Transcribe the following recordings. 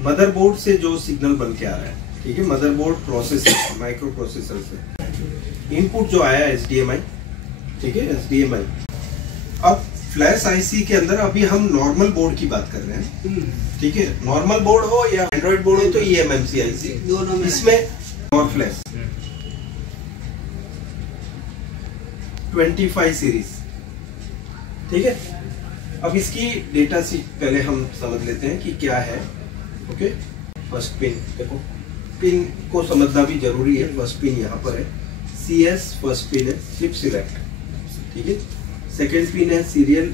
Motherboard से जो signal बन के आ रहा है, ठीक है, मदरबोर्ड प्रोसेसर माइक्रो प्रोसेसर से इनपुट जो आया HDMI, ठीक है, HDMI। अब फ्लैश आईसी के अंदर अभी हम नॉर्मल बोर्ड की बात कर रहे हैं, ठीक है, नॉर्मल बोर्ड हो या एंड्रॉइड बोर्ड हो तो eMMC आईसी दोनों में, इसमें और फ्लैश 25 सीरीज, ठीक है। अब इसकी डेटा शीट पहले हम समझ लेते हैं कि क्या है। ओके, फर्स्ट पिन, देखो पिन को समझना भी जरूरी है। फर्स्ट पिन यहाँ पर है, CS फर्स्ट पिन है, चिप सिलेक्ट, ठीक है। सेकेंड पिन है सीरियल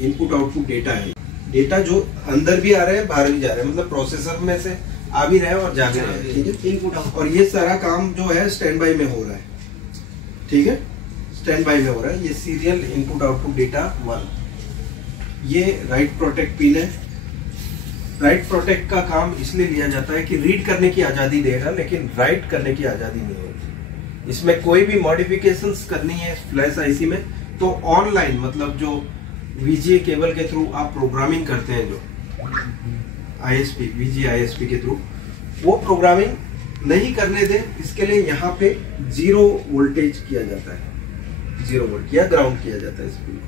इनपुट आउटपुट डेटा है, डेटा जो अंदर भी आ रहे हैं बाहर भी जा रहे हैं, मतलब प्रोसेसर में से आ भी रहे हैं और जा भी रहे हैं, ठीक है, इनपुट आउटपुट। और ये सारा काम जो है स्टैंड बाई में हो रहा है, ठीक है, स्टैंड बाई में हो रहा है। ये सीरियल इनपुट आउटपुट डेटा 1। ये राइट प्रोटेक्ट पिन है। राइट प्रोटेक्ट का काम इसलिए लिया जाता है कि रीड करने की आजादी देगा, लेकिन राइट करने की आजादी नहीं होगी। इसमें कोई भी मॉडिफिकेशंस करनी है फ्लैश आईसी में तो ऑनलाइन, मतलब जो VGA केबल के थ्रू आप प्रोग्रामिंग करते हैं, जो ISP VGA ISP के थ्रू, वो प्रोग्रामिंग नहीं करने दें। इसके लिए यहाँ पे 0 वोल्टेज किया जाता है, 0 वोल्ट या ग्राउंड किया जाता है इस पिन।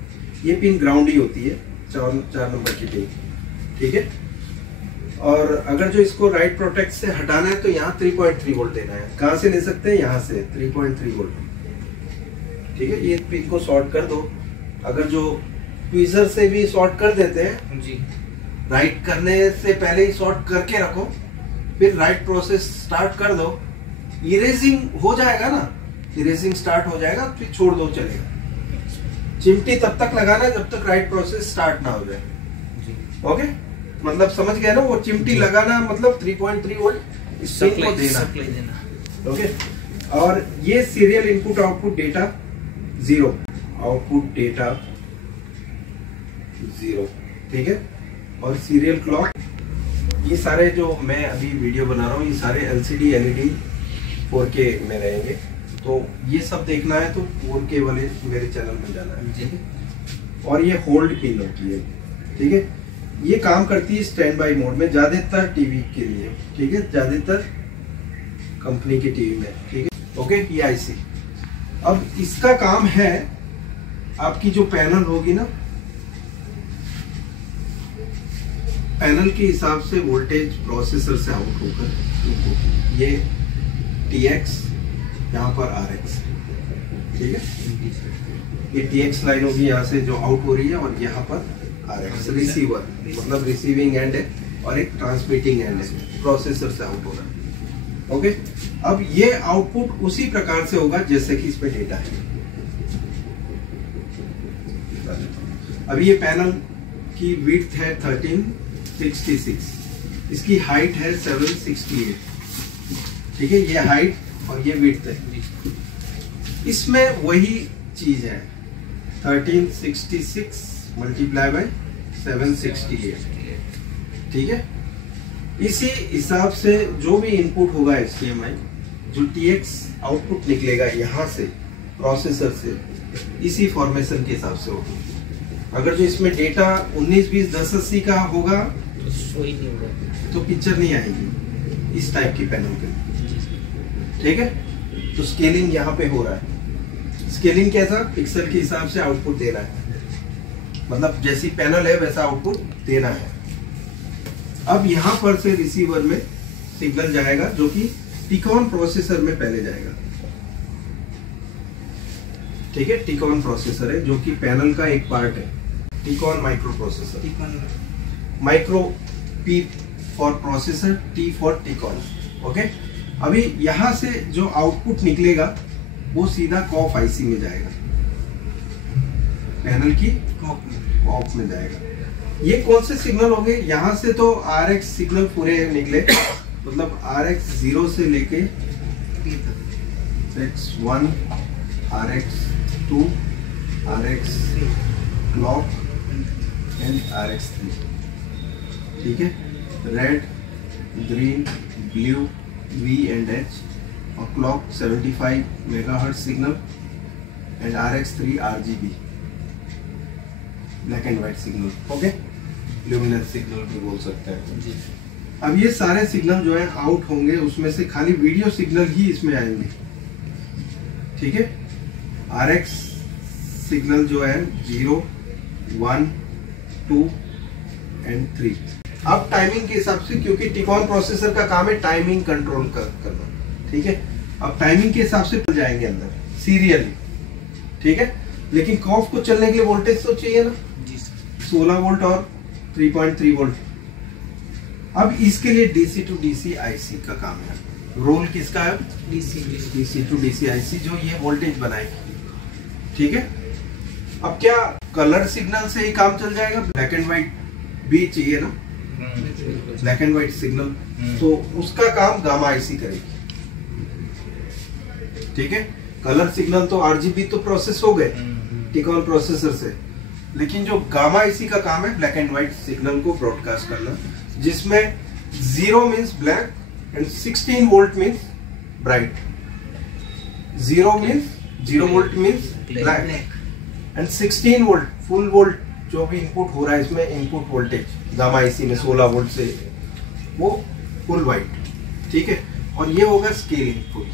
ये पिन ग्राउंड ही होती है, 4 नंबर की पिन, ठीक है। और अगर जो इसको राइट प्रोटेक्ट से हटाना है तो यहाँ 3.3 वोल्ट देना है। कहाँ से ले सकते हैं? यहाँ से 3.3 वोल्ट, ठीक है। ये पिन को शॉर्ट कर दो। अगर जो ट्वीजर से भी शॉर्ट कर देते हैं जी, राइट करने से पहले ही शॉर्ट करके रखो, फिर राइट प्रोसेस स्टार्ट कर दो, इरेजिंग हो जाएगा ना, इरेजिंग स्टार्ट हो जाएगा, फिर छोड़ दो, चलेगा। चिमटी तब तक लगाना जब तक राइट प्रोसेस स्टार्ट ना हो जाए जी। ओके, मतलब समझ गया ना, वो चिमटी लगाना मतलब 3.3 वोल्ट इस पिन को देना। ओके, और ये serial input output data 0, output data 0, ठीक है। और सीरियल क्लॉक, ये सारे जो मैं अभी वीडियो बना रहा हूँ, ये सारे LCD LED 4K में रहेंगे, तो ये सब देखना है तो 4K वाले मेरे चैनल में जाना है, ठीक है। और ये होल्ड पिन होती है, ठीक है। ये काम करती है स्टैंड बाई मोड में, ज्यादातर टीवी के लिए, ठीक है, ज्यादातर कंपनी के टीवी में, ठीक है। ओके, ये आईसी। अब इसका काम है, आपकी जो पैनल होगी ना, पैनल के हिसाब से वोल्टेज प्रोसेसर से आउट होकर ये TX, यहाँ पर RX, ठीक है। ये TX लाइन होगी यहाँ से जो आउट हो रही है, और यहाँ पर RX रिसीवर, मतलब रिसीविंग एंड है, और एक ट्रांसमिटिंग एंड है, प्रोसेसर से आउट हो रहा है। ओके, अब ये आउटपुट उसी प्रकार से होगा जैसे कि इसमें डेटा है। अभी ये पैनल की विड्थ है 1366, इसकी हाइट है 768, ठीक है। ये हाइट और ये विड्थ है, इसमें वही चीज है, 1366 मल्टीप्लाई बाय 768, ठीक है। इसी हिसाब से जो भी इनपुट होगा HDMI, जो TX आउटपुट निकलेगा यहाँ से प्रोसेसर से, इसी फॉर्मेशन के हिसाब से होगा। अगर जो इसमें डेटा 19 20 10 80 का होगा तो पिक्चर नहीं आएगी इस टाइप की पैनल के, ठीक है। तो स्केलिंग यहाँ पे हो रहा है। स्केलिंग कैसा? पिक्सल के हिसाब से आउटपुट देना है, मतलब जैसी पैनल है वैसा आउटपुट देना है। अब यहाँ पर से रिसीवर में सिग्नल जाएगा जो कि टिकॉन प्रोसेसर में पहले जाएगा, ठीक है। टिकॉन प्रोसेसर है जो कि पैनल का एक पार्ट है, टिकॉन micro processor, micro P for processor, T for टिकॉन। ओके, अभी यहाँ से जो आउटपुट निकलेगा वो सीधा कॉफ आईसी में जाएगा, पैनल की कॉफ में जाएगा। ये कौन से सिग्नल हो गए? यहाँ से तो RX सिग्नल पूरे निकले, मतलब RX 0 से लेके RX1, RX2, RX3 clock and RX3, ठीक है। Red, green, blue, V and H, और clock 75 megahertz signal and RX3 RGB, black and white signal, okay, luminance signal भी बोल सकते हैं जी। अब ये सारे सिग्नल जो है आउट होंगे, उसमें से खाली वीडियो सिग्नल ही इसमें आएंगे, ठीक है। RX सिग्नल जो है 0, 1, 2 एंड 3। अब टाइमिंग के हिसाब से, क्योंकि टिकॉन प्रोसेसर का काम है टाइमिंग कंट्रोल करना, ठीक है। अब टाइमिंग के हिसाब से जाएंगे अंदर सीरियली, ठीक है। लेकिन कॉफ को चलने के लिए वोल्टेज तो चाहिए ना, 16 वोल्ट और 3.3 वोल्ट। अब इसके लिए DC to DC IC का काम है। रोल किसका है? DC to DC IC, जो ये वोल्टेज बनाएगी, ठीक है। अब क्या कलर सिग्नल से ही काम चल जाएगा? ब्लैक एंड व्हाइट भी चाहिए ना, ब्लैक एंड व्हाइट सिग्नल, तो उसका काम गामा IC करेगी, ठीक है। कलर सिग्नल तो RGB तो प्रोसेस हो गए टिकॉन प्रोसेसर से, लेकिन जो गामा IC का काम है ब्लैक एंड व्हाइट सिग्नल को ब्रॉडकास्ट करना, जिसमें 0 means black and 16 volt means bright. 0 means 0 volt means black and 16 volt full volt जो भी इनपुट हो रहा है इसमें, इनपुट वोल्टेज गामा IC में 16 वोल्ट से वो फुल व्हाइट, ठीक है। और ये होगा स्केलिंग फुल।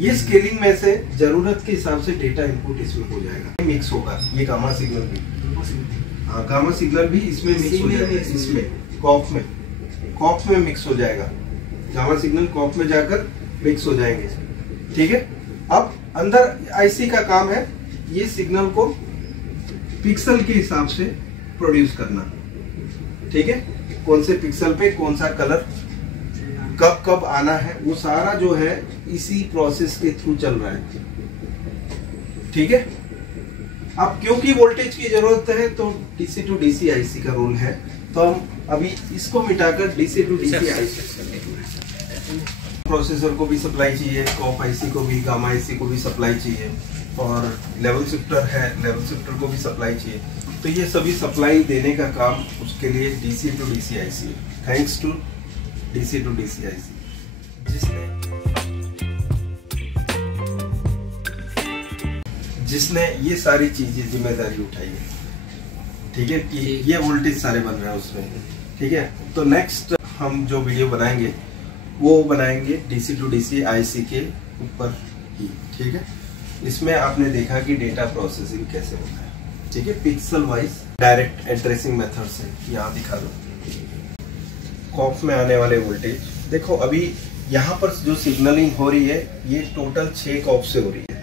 ये स्केलिंग में से जरूरत के हिसाब से डेटा इनपुट इसमें हो जाएगा, मिक्स होगा। ये गामा सिग्नल भी, हाँ गामा सिग्नल भी इसमें मिक्स हो जाएगा, इसमें कॉफ में मिक्स हो जाएगा। गामा सिग्नल कॉफ में जाकर मिक्स हो जाएंगे, ठीक है। अब अंदर IC का काम है ये सिग्नल को पिक्सल के हिसाब से प्रोड्यूस करना, ठीक है। कौन से पिक्सल पे कौन सा कलर कब कब आना है, वो सारा जो है इसी प्रोसेस के थ्रू चल रहा है, ठीक है। अब क्योंकि वोल्टेज की जरूरत है तो DC to DC IC का रोल है, तो हम अभी इसको मिटाकर DC to DC IC processor को भी सप्लाई चाहिए, कॉफ IC को भी, गामा IC को भी सप्लाई चाहिए, और लेवल शिफ्टर है, लेवल शिफ्टर को भी सप्लाई चाहिए। तो ये सभी सप्लाई देने का काम उसके लिए DC to DC IC, thanks to DC to DC IC, जिसने ये सारी चीजें जिम्मेदारी उठाई है, ठीक है, कि ये वोल्टेज सारे बन रहे हैं उसमें, ठीक है। तो नेक्स्ट हम जो वीडियो बनाएंगे वो बनाएंगे DC to DC IC के ऊपर ही, ठीक है। इसमें आपने देखा कि डेटा प्रोसेसिंग कैसे होता है, ठीक है, pixel wise direct addressing method से। यहाँ दिखा दो कॉफ में आने वाले वोल्टेज देखो। अभी यहाँ पर जो सिग्नलिंग हो रही है ये टोटल 6 कॉफ से हो रही है।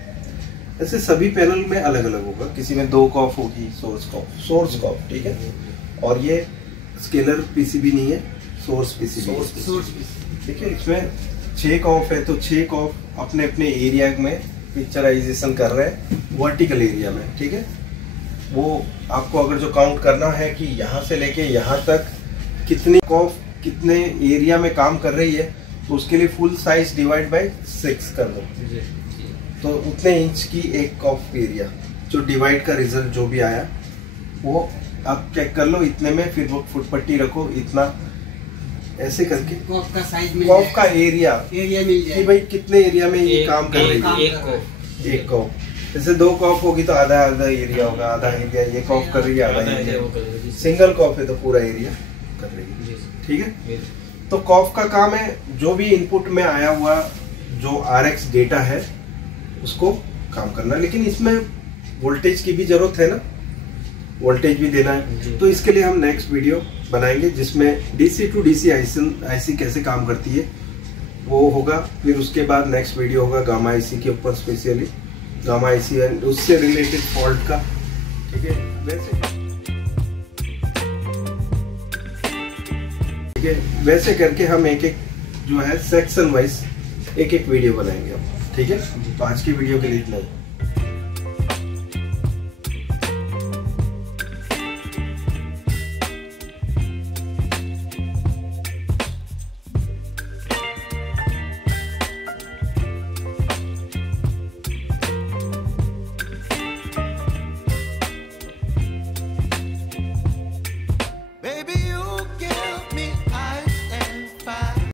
ऐसे सभी पैनल में अलग अलग होगा, किसी में 2 कॉफ होगी, सोर्स कॉफ, ठीक है। और ये स्केलर PCB नहीं है, सोर्स PCB, ठीक है। इसमें 6 कॉफ है, तो 6 कॉफ अपने अपने एरिया में पिक्चराइजेशन कर रहे हैं वर्टिकल एरिया में, ठीक है। वो आपको अगर जो काउंट करना है कि यहाँ से लेके यहाँ तक कितनी कॉफ कितने एरिया में काम कर रही है, तो उसके लिए फुल साइज डिवाइड बाय 6 कर दो, तो उतने इंच की एक कॉफ एरिया, जो डिवाइड का रिजल्ट जो भी आया वो आप चेक कर लो इतने में, फिर वो फुटपट्टी रखो इतना, ऐसे करके कॉफ का साइज में, कॉफ का एरिया मिल जाए कि भाई कितने एरिया में ये काम कर रही है। एक कॉफ जैसे 2 कॉफ होगी तो आधा आधा एरिया होगा, आधा एरिया ये कॉफ कर रही है, आधा एरिया। सिंगल कॉफ है तो पूरा एरिया कर रही है, ठीक है। तो कॉफ का काम है जो भी इनपुट में आया हुआ जो RX डेटा है उसको काम करना, लेकिन इसमें वोल्टेज की भी जरूरत है ना, वोल्टेज भी देना है। तो इसके लिए हम नेक्स्ट वीडियो बनाएंगे जिसमें DC to DC IC कैसे काम करती है वो होगा। फिर उसके बाद नेक्स्ट वीडियो होगा गामा IC के ऊपर, स्पेशली गामा IC एंड उससे रिलेटेड फॉल्ट का, ठीक है। वैसे करके हम एक एक जो है सेक्शन वाइज एक एक वीडियो बनाएंगे अब, ठीक है। तो आज की वीडियो के लिए इतना ही।